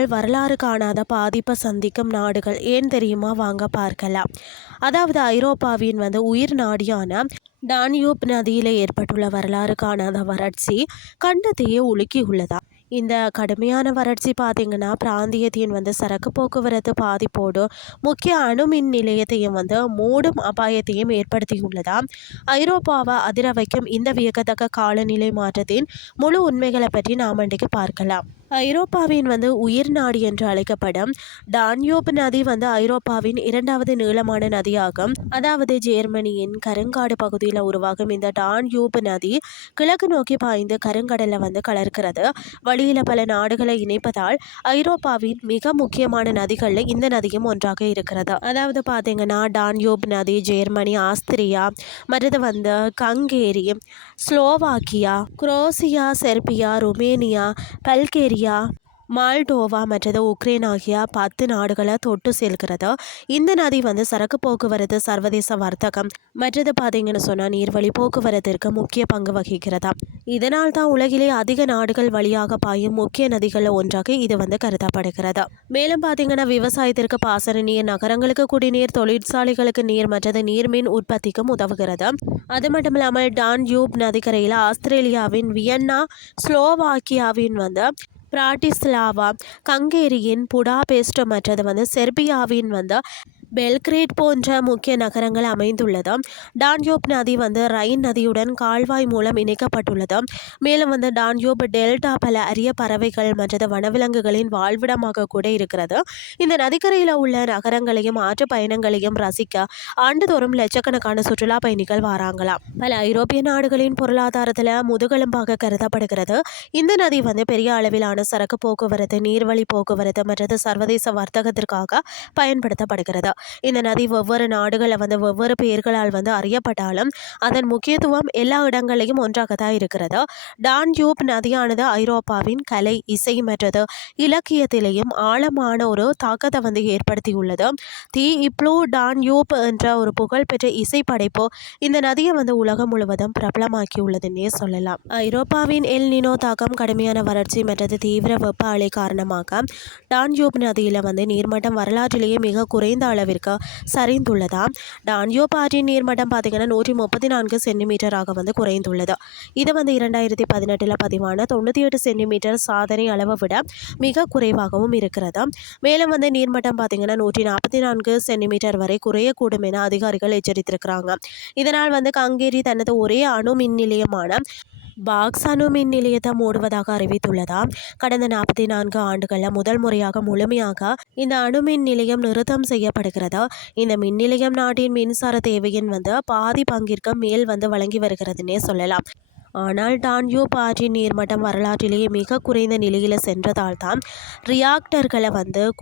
இதனால் வரலாறு காணாத பாதிப்பை சந்திக்கும் நாடுகள் ஏன் தெரியுமா? வாங்க பார்க்கலாம். அதாவது ஐரோப்பாவின் உயிர் நாடியான டான்யூப் நதியில் ஏற்பட்டுள்ள வரலாறு காணாத வறட்சி கண்டத்தையே உலுக்கியுள்ளதா. இந்த கடுமையான வறட்சி பார்த்தீங்கன்னா பிராந்தியத்தின் சரக்கு போக்குவரத்து பாதிப்போடு முக்கிய அணுமின் நிலையத்தையும் மூடும் அபாயத்தையும் ஏற்படுத்தியுள்ளதா. ஐரோப்பாவை அதிர வைக்கும் இந்த வியக்கத்தக்க காலநிலை மாற்றத்தின் முழு உண்மைகளை பற்றி நாம் இன்றைக்கு பார்க்கலாம். ஐரோப்பாவின் உயிர் நாடி என்று அழைக்கப்படும் டான்யூப் நதி ஐரோப்பாவின் இரண்டாவது நீளமான நதியாகும். அதாவது ஜெர்மனியின் கருங்காடு பகுதியில் உருவாகும் இந்த டான்யூப் நதி கிழக்கு நோக்கி பாய்ந்து கருங்கடலை கலர்கிறது. வழியில் பல நாடுகளை இணைப்பதால் ஐரோப்பாவின் மிக முக்கியமான நதிகளில் இந்த நதியும் ஒன்றாக இருக்கிறது. அதாவது பார்த்தீங்கன்னா டான்யூப் நதி ஜெர்மனி, ஆஸ்திரியா, மற்றது Hungary, Slovakia, Croatia, Serbia, Romania, Bulgaria, Moldova மற்றது உக்ரைன் ஆகிய 10 நாடுகளை தொட்டு செல்கிறது. இந்த நதி சரக்கு போக்குவரத்து, சர்வதேச வர்த்தகம் மற்றது பார்த்தீங்கன்னு சொன்னால் நீர்வழி போக்குவரத்திற்கு முக்கிய பங்கு வகிக்கிறதா. இதனால் தான் உலகிலே அதிக நாடுகள் வழியாக பாயும் முக்கிய நதிகளில் ஒன்றாக இது கருதப்படுகிறது. மேலும் பார்த்தீங்கன்னா விவசாயத்திற்கு பாசன நீர், நகரங்களுக்கு குடிநீர், தொழிற்சாலைகளுக்கு நீர் மற்றது நீர்மின் உற்பத்திக்கும் உதவுகிறது. அது மட்டும் இல்லாமல் டான்யூப் நதிக்கரையில் ஆஸ்திரேலியாவின் வியன்னா, ஸ்லோவாக்கியாவின் பிராட்டிஸ்லாவா, ஹங்கேரியின் புடாபெஸ்ட் மற்றது செர்பியாவின் பெல்கிரேட் போன்ற முக்கிய நகரங்கள் அமைந்துள்ளது. டான்யூப் நதி ரைன் நதியுடன் கால்வாய் மூலம் இணைக்கப்பட்டுள்ளது. மேலும் டான்யூப் டெல்டா பல அரிய பறவைகள் மற்றது வனவிலங்குகளின் வாழ்விடமாக கூட இருக்கிறது. இந்த நதிக்கரையில் உள்ள நகரங்களையும் ஆற்று பயணங்களையும் ரசிக்க ஆண்டுதோறும் லட்சக்கணக்கான சுற்றுலா பயணிகள் வராங்களாம். பல ஐரோப்பிய நாடுகளின் பொருளாதாரத்தில் முதுகெலும்பாக கருதப்படுகிறது. இந்த நதி பெரிய அளவிலான சரக்கு போக்குவரத்து, நீர்வழி போக்குவரத்து மற்றது சர்வதேச வர்த்தகத்திற்காக பயன்படுத்தப்படுகிறது. இந்த நதி ஒவ்வொரு நாடுகளை ஒவ்வொரு பெயர்களால் அறியப்பட்டாலும் அதன் முக்கியத்துவம் எல்லா இடங்களையும் ஒன்றாகத்தான் இருக்கிறது. டான்யூப் நதியானது ஐரோப்பாவின் கலை, இசை மற்றது இலக்கியத்திலேயும் ஆழமான ஒரு தாக்கத்தை ஏற்படுத்தியுள்ளது. தி இப்ளூ டான்யூப் என்ற ஒரு புகழ்பெற்ற இசை படைப்பு இந்த நதியை உலகம் முழுவதும் பிரபலமாக்கியுள்ளதுன்னே சொல்லலாம். ஐரோப்பாவின் எல் நினோ தாக்கம், கடுமையான வறட்சி மற்றது தீவிர வெப்ப அலை காரணமாக டான்யூப் நதியில் நீர்மட்டம் வரலாற்றிலேயே மிக குறைந்த அளவிற்கு சரிந்துள்ளதாம். டான்யூப் ஆற்றின் நீர்மட்டம் பார்த்தீங்கன்னா 134 சென்டிமீட்டராக குறைந்துள்ளது. இது 2018 பதிவான 98 சென்டிமீட்டர் சாதனை அளவை விட மிக குறைவாகவும் இருக்கிறது. மேலும் நீர்மட்டம் பார்த்தீங்கன்னா 144 சென்டிமீட்டர் வரை குறையக்கூடும் என அதிகாரிகள் எச்சரித்திருக்கிறாங்க. இதனால் ஹங்கேரி தனது ஒரே அணு மின் நிலையமான பாக்ஸ் அணு மின் நிலையத்தை மூடுவதாக அறிவித்துள்ளதா. கடந்த 44 ஆண்டுகளில் முதல் முறையாக முழுமையாக இந்த அணுமின் நிலையம் நிறுத்தம் செய்யப்படுகிறது. இந்த மின் நிலையம் நாட்டின் மின்சார தேவையின் பாதி பங்கிற்கு மேல் வழங்கி வருகிறதுனே சொல்லலாம். ஆனால் டான்யூப் ஆற்றின் நீர்மட்டம் வரலாற்றிலேயே மிக குறைந்த நிலையில் சென்றதால் தான் ரியாக்டர்களை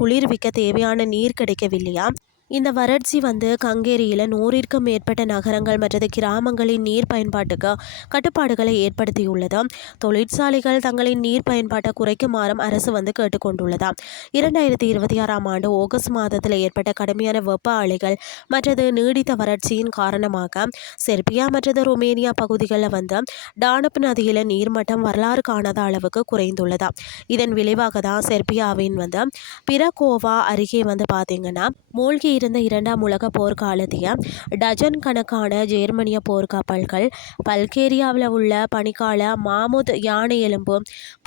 குளிர்விக்க தேவையான நீர் கிடைக்கவில்லையா. இந்த வறட்சி ஹங்கேரியில் 100க்கும் மேற்பட்ட நகரங்கள் மற்றது கிராமங்களின் நீர் பயன்பாட்டுக்கு கட்டுப்பாடுகளை ஏற்படுத்தியுள்ளது. தொழிற்சாலைகள் தங்களின் நீர் பயன்பாட்டை குறைக்குமாறும் அரசு கேட்டுக்கொண்டுள்ளதா. 2026ஆம் ஆண்டு ஆகஸ்ட் மாதத்தில் ஏற்பட்ட கடுமையான வெப்ப அலைகள் மற்றது நீடித்த வறட்சியின் காரணமாக செர்பியா மற்றது ருமேனியா பகுதிகளில் டானுப் நதியில் நீர்மட்டம் வரலாறு காணாத அளவுக்கு குறைந்துள்ளதா. இதன் விளைவாக தான் செர்பியாவின் பிரகோவா அருகே பார்த்தீங்கன்னா மூழ்கி இருந்த 2ஆம் உலக போர்க்காலத்திய டஜன் கணக்கான ஜெர்மனிய போர்க்கப்பல்கள், பல்கேரியாவில் உள்ள பனிக்கால மாமுத் யானை எலும்பு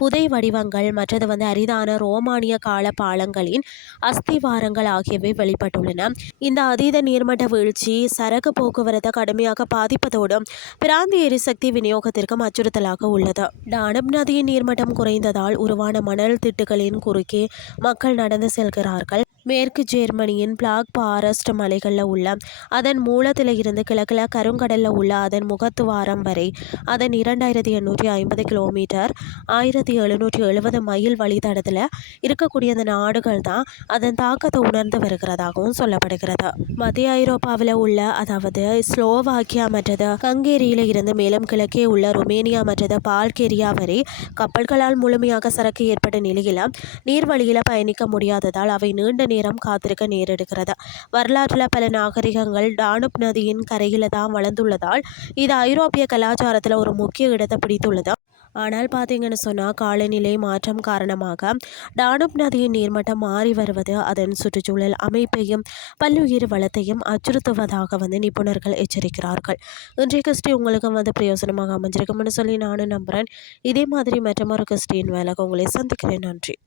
புதை வடிவங்கள் மற்றது அரிதான ரோமானிய கால பாலங்களின் அஸ்திவாரங்கள் ஆகியவை வெளிப்பட்டுள்ளன. இந்த அதீத நீர்மட்ட வீழ்ச்சி சரக்கு போக்குவரத்தை கடுமையாக பாதிப்பதோடு பிராந்திய எரிசக்தி விநியோகத்திற்கும் அச்சுறுத்தலாக உள்ளது. டானுப் நதியின் நீர்மட்டம் குறைந்ததால் உருவான மணல் திட்டுகளின் குறுக்கே மக்கள் நடந்து செல்கிறார்கள். மேற்கு ஜெர்மனியின் பிளாக் பாரஸ்ட் மலைகளில் உள்ள அதன் மூலத்தில் இருந்து கிழக்கில் கருங்கடலில் உள்ள அதன் முகத்துவாரம் வரை அதன் 2850 கிலோமீட்டர் 1770 மைல் வழித்தடத்தில் இருக்கக்கூடிய அந்த நாடுகள் தான் அதன் தாக்கத்தை உணர்ந்து வருகிறதாகவும் சொல்லப்படுகிறது. மத்திய ஐரோப்பாவில் உள்ள அதாவது ஸ்லோவாக்கியா மற்றது ஹங்கேரியில் இருந்து மேலும் கிழக்கே உள்ள ருமேனியா மற்றது பல்கேரியா வரை கப்பல்களால் முழுமையாக சரக்கு ஏற்பட்ட நிலையில் நீர்வழியில் பயணிக்க முடியாததால் அவை நீண்ட நேரம் காத்திருக்க நேரிடுகிறது. வரலாற்றில் பல நாகரிகங்கள் டானுப் நதியின் கரையில் தான் வளர்ந்துள்ளதால் இது ஐரோப்பிய கலாச்சாரத்தில் ஒரு முக்கிய இடத்தை பிடித்துள்ளது. ஆனால் பார்த்தீங்கன்னு சொன்னால் காலநிலை மாற்றம் காரணமாக டானுப் நதியின் நீர்மட்டம் மாறி வருவது அதன் சுற்றுச்சூழல் அமைப்பையும் பல்லுயிர் வளத்தையும் அச்சுறுத்துவதாக நிபுணர்கள் எச்சரிக்கிறார்கள். இன்றைய கிறிஸ்டி உங்களுக்கு பிரயோசனமாக அமைஞ்சிருக்கும்னு சொல்லி நானும் நம்புகிறேன். இதே மாதிரி மற்றொரு கிறிஸ்டின் வேலைக்கு உங்களை சந்திக்கிறேன். நன்றி.